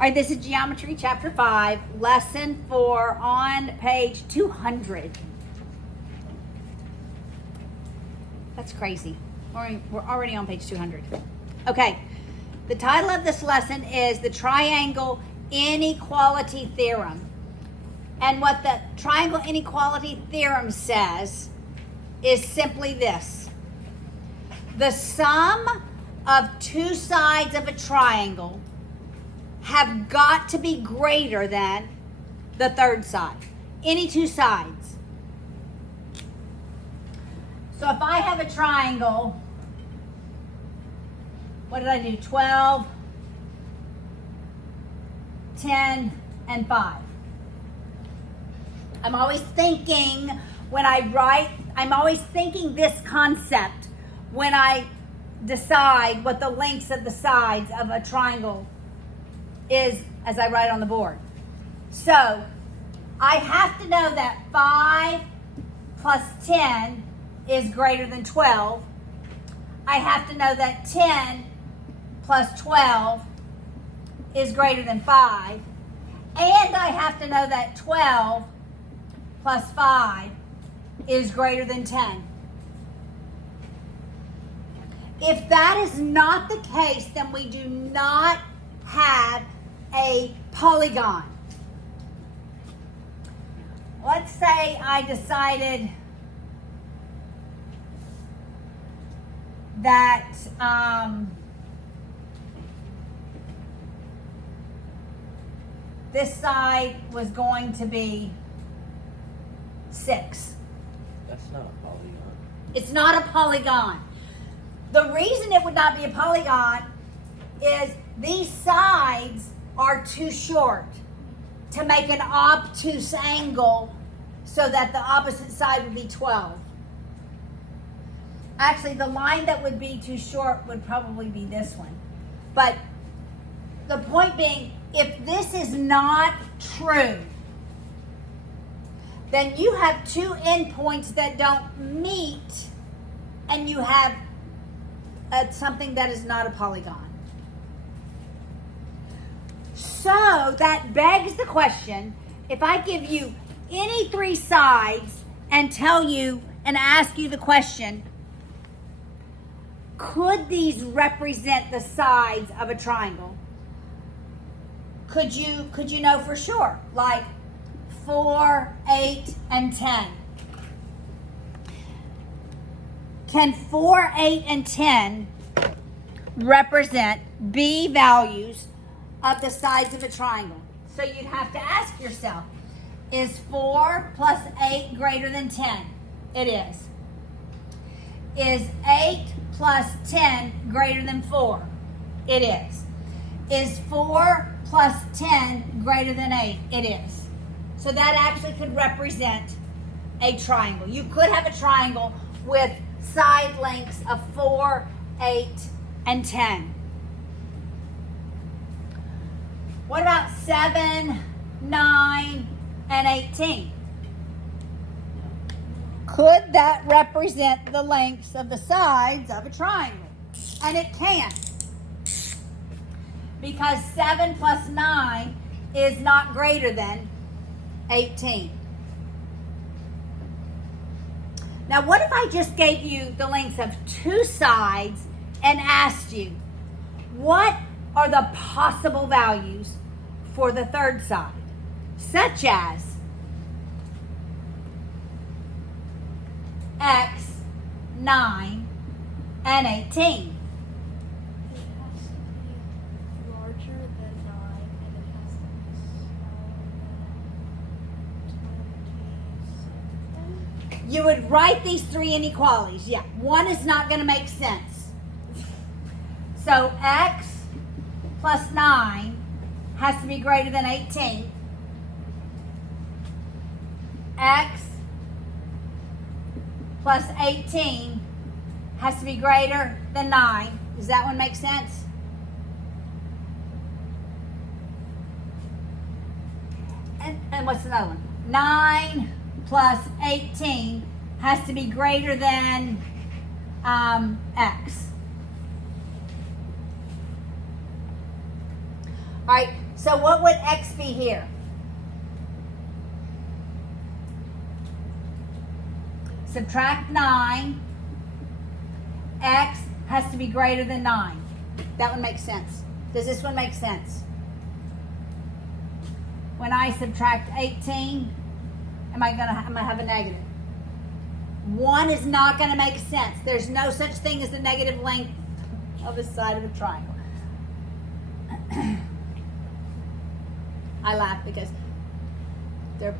All right, this is Geometry Chapter 5, Lesson 4 on page 200. That's crazy. We're already on page 200. Okay, the title of this lesson is the Triangle Inequality Theorem. And what the Triangle Inequality Theorem says is simply this. The sum of two sides of a triangle have got to be greater than the third side. Any two sides. So if I have a triangle, what did I do? 12, 10, and 5. I'm always thinking when I write, I'm always thinking this concept when I decide what the lengths of the sides of a triangle is as I write on the board. So I have to know that 5 plus 10 is greater than 12. I have to know that 10 plus 12 is greater than 5. And I have to know that 12 plus 5 is greater than 10. If that is not the case, then we do not have a polygon. Let's say I decided that this side was going to be 6. That's not a polygon. It's not a polygon. The reason it would not be a polygon is these sides are too short to make an obtuse angle so that the opposite side would be 12. Actually, the line that would be too short would probably be this one. But the point being, if this is not true, then you have two endpoints that don't meet, and you have something that is not a polygon. So that begs the question, if I give you any three sides and tell you and ask you the question, could these represent the sides of a triangle? Could you know for sure? Like 4, 8, and 10. Can 4, 8, and 10 represent B values of the sides of a triangle? So you'd have to ask yourself, is 4 plus 8 greater than 10? It is. Is 8 plus 10 greater than 4? It is. Is 4 plus 10 greater than 8? It is. So that actually could represent a triangle. You could have a triangle with side lengths of 4, 8, and 10. What about 7, 9, and 18? Could that represent the lengths of the sides of a triangle? And it can. Because 7 plus 9 is not greater than 18. Now, what if I just gave you the lengths of two sides and asked you, what are the possible values for the third side? Such as x, 9, and 18. You would write these three inequalities. Yeah, one is not going to make sense. So x plus 9 has to be greater than 18. X plus 18 has to be greater than 9. Does that one make sense? And what's another one? 9 plus 18 has to be greater than x. All right, so what would x be here? Subtract 9. X has to be greater than 9. That one makes sense. Does this one make sense? When I subtract 18, am I gonna have a negative? 1 is not gonna make sense. There's no such thing as the negative length of a side of a triangle. I laugh because there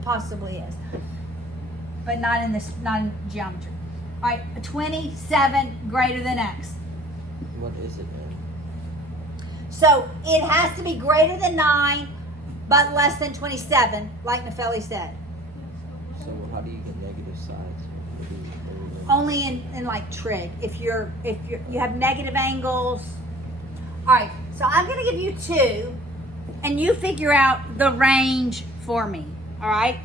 possibly is, but not in geometry. All right, 27 greater than x. What is it then? So it has to be greater than 9, but less than 27, like Nepheli said. So how do you get negative sides? Only in like trig. If you have negative angles. All right, so I'm going to give you 2, and you figure out the range for me. All right.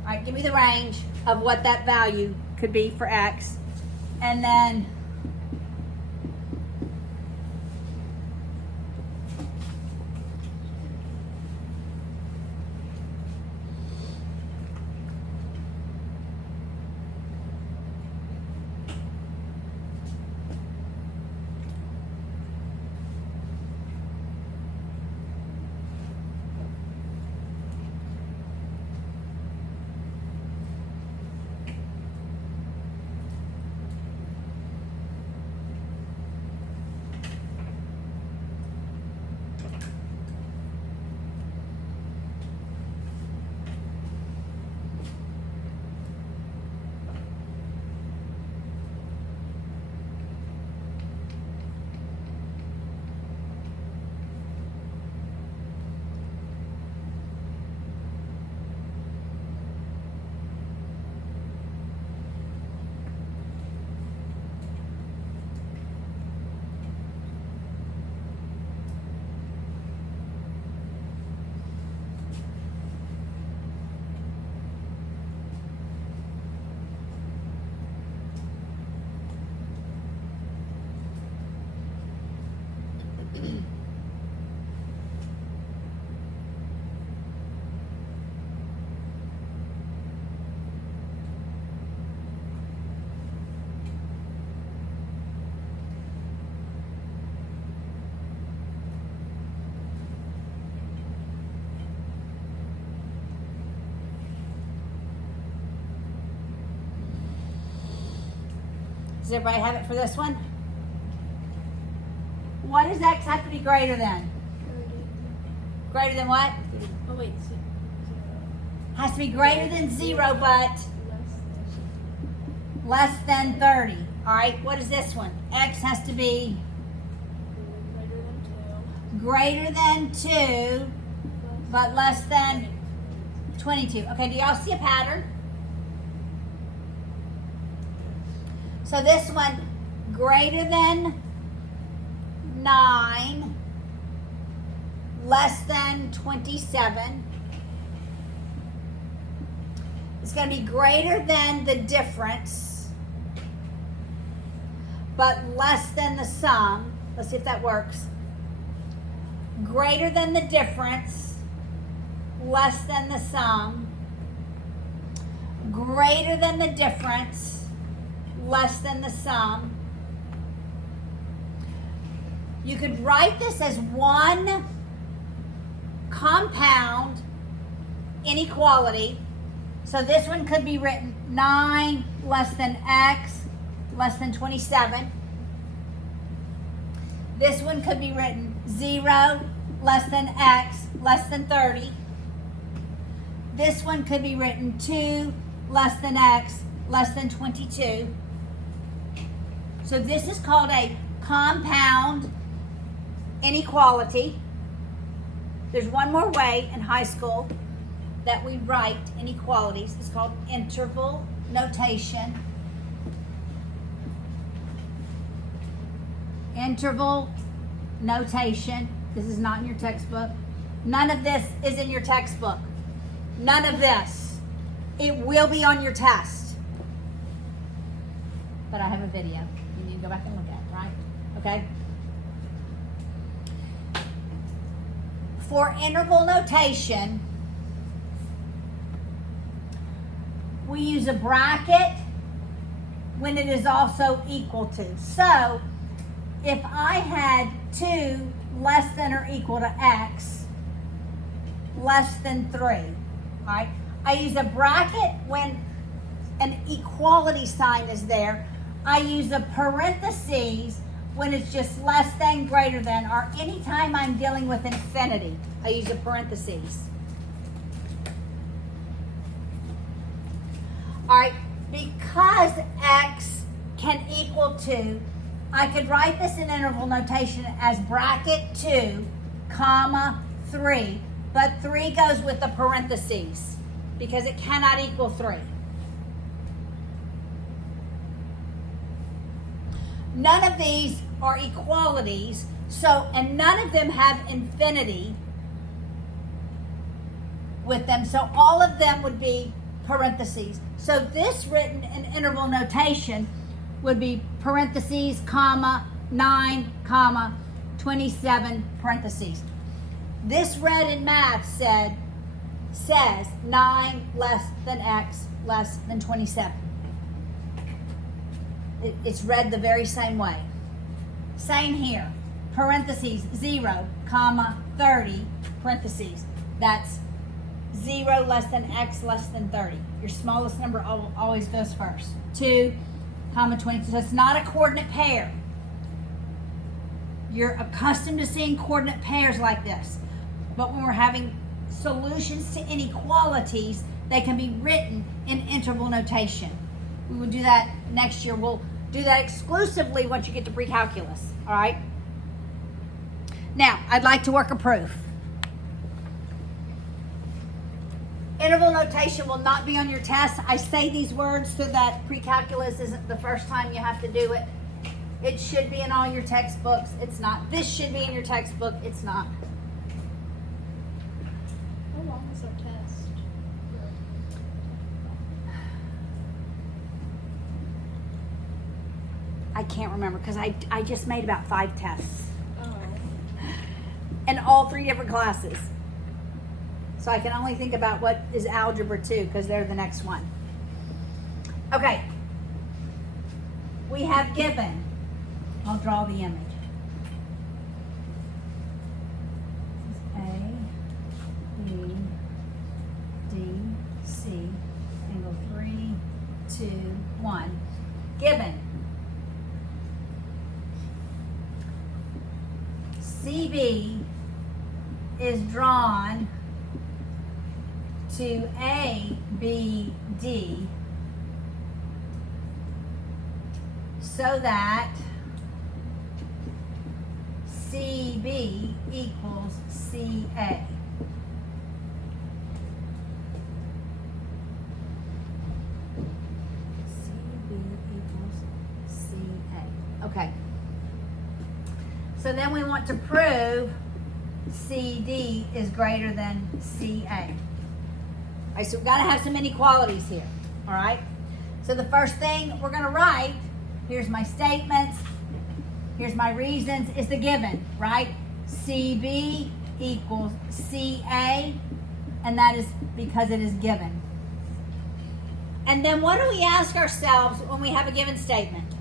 All right, give me the range of what that value could be for x, and then does everybody have it for this one? What does x have to be greater than? Greater than what? Oh wait, Has to be greater than 0, but less than 30. All right, what is this one? X has to be greater than 2, but less than 22. Okay, do y'all see a pattern? So this one, greater than 9, less than 27. It's going to be greater than the difference, but less than the sum. Let's see if that works. Greater than the difference, less than the sum. Greater than the difference, less than the sum. You could write this as one compound inequality. So this one could be written 9 less than x less than 27. This one could be written 0 less than x less than 30. This one could be written 2 less than x less than 22. So this is called a compound inequality. There's one more way in high school that we write inequalities. It's called interval notation. Interval notation. This is not in your textbook. None of this is in your textbook. None of this. It will be on your test. But I have a video. You need to go back and look at it, right? okay? For interval notation, we use a bracket when it is also equal to. So, if I had 2 less than or equal to x less than 3, all right? I use a bracket when an equality sign is there. I use a parentheses when it's just less than, greater than, or anytime I'm dealing with infinity, I use a parentheses. All right, because x can equal to, I could write this in interval notation as bracket 2, comma 3, but 3 goes with the parentheses because it cannot equal 3. None of these are equalities, and none of them have infinity with them, so all of them would be parentheses. So this written in interval notation would be parentheses, comma, 9, comma, 27, parentheses. This read in math says 9 less than x less than 27. It's read the very same way. Same here. Parentheses, 0, comma, 30, parentheses. That's 0 less than x less than 30. Your smallest number always goes first. 2, comma, 20. So it's not a coordinate pair. You're accustomed to seeing coordinate pairs like this. But when we're having solutions to inequalities, they can be written in interval notation. We will do that next year. We'll do that exclusively once you get to pre-calculus. All right? Now, I'd like to work a proof. Interval notation will not be on your test. I say these words so that pre-calculus isn't the first time you have to do it. It should be in all your textbooks. It's not. This should be in your textbook. It's not. How long is our test? I can't remember because I just made about 5 tests Oh. in all 3 different classes. So I can only think about what is algebra 2 because they're the next one. Okay. We have given. I'll draw the image. This is A, B, D, C, angle 3, 2, 1. Given. CB is drawn to ABD so that CB equals CA. CB equals CA. Okay. So then we want to prove CD is greater than CA. All right, so we've got to have some inequalities here. All right. So the first thing we're going to write, here's my statements, here's my reasons, is the given, right? CB equals CA, and that is because it is given. And then what do we ask ourselves when we have a given statement?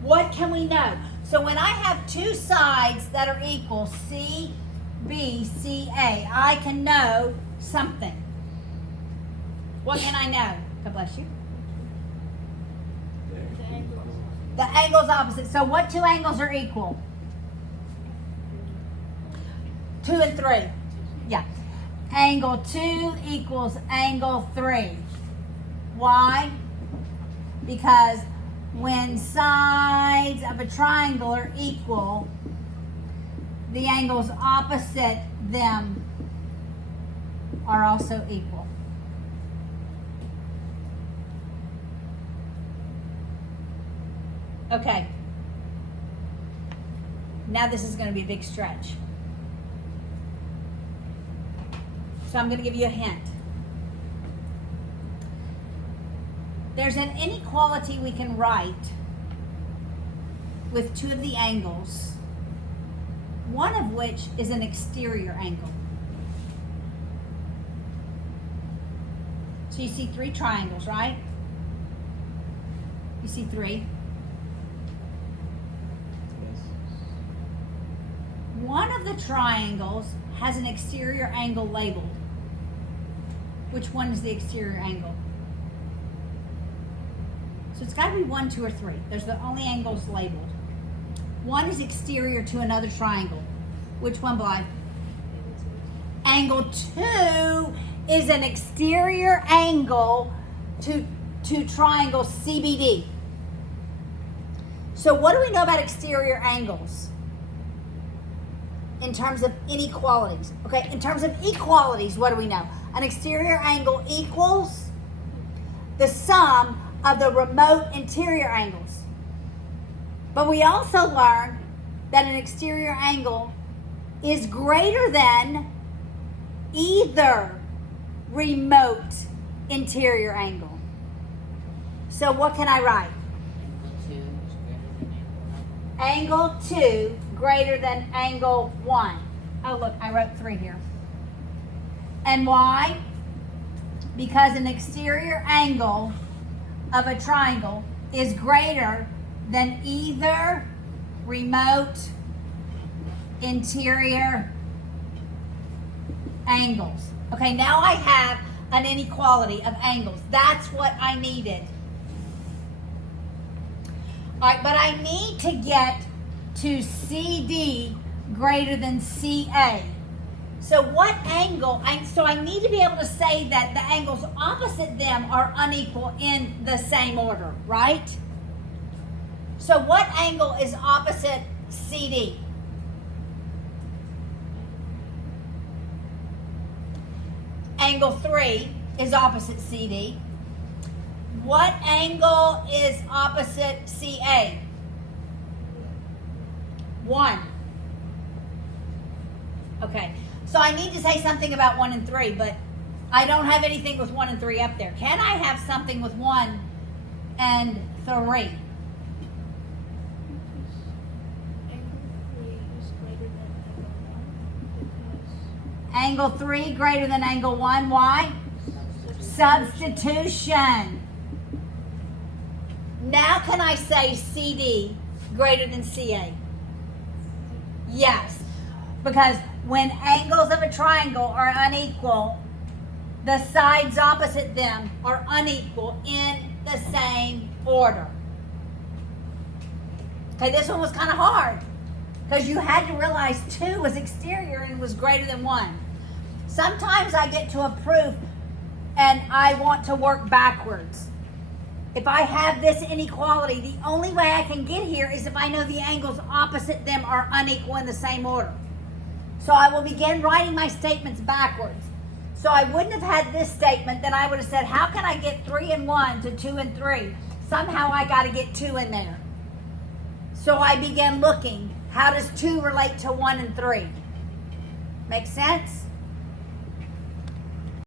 What can we know? So when I have 2 sides that are equal, CB, CA, I can know something. What can I know? God bless you. The angles. The angle's opposite. So what 2 angles are equal? 2 and 3. Yeah. Angle 2 equals angle 3. Why? Because when sides of a triangle are equal, the angles opposite them are also equal. Okay. Now this is going to be a big stretch. So I'm going to give you a hint. There's an inequality we can write with two of the angles, one of which is an exterior angle. So you see three triangles, right? You see three. Yes. One of the triangles has an exterior angle labeled. Which one is the exterior angle? So it's got to be 1, 2, or 3. There's the only angles labeled. One is exterior to another triangle. Which one, Blythe? Angle 2 is an exterior angle to triangle CBD. So what do we know about exterior angles? In terms of inequalities. Okay, in terms of equalities, what do we know? An exterior angle equals the sum of the remote interior angles. But we also learned that an exterior angle is greater than either remote interior angle. So what can I write? Angle 2 greater than angle 1. Oh, look, I wrote 3 here. And why? Because an exterior angle of a triangle is greater than either remote interior angles. Okay, now I have an inequality of angles. That's what I needed. All right, but I need to get to CD greater than CA. So what angle, so I need to be able to say that the angles opposite them are unequal in the same order, right? So what angle is opposite CD? Angle 3 is opposite CD. What angle is opposite CA? 1. Okay, so I need to say something about 1 and 3, but I don't have anything with 1 and 3 up there. Can I have something with 1 and 3? Angle 3 greater than angle 1. Why? Substitution. Now can I say CD greater than CA? Yes. Because when angles of a triangle are unequal, the sides opposite them are unequal in the same order. Okay, this one was kind of hard because you had to realize 2 was exterior and was greater than 1. Sometimes I get to a proof and I want to work backwards. If I have this inequality, the only way I can get here is if I know the angles opposite them are unequal in the same order. So I will begin writing my statements backwards. So I wouldn't have had this statement, then I would have said, how can I get 3 and 1 to 2 and 3? Somehow I got to get 2 in there. So I began looking, how does 2 relate to 1 and 3? Make sense?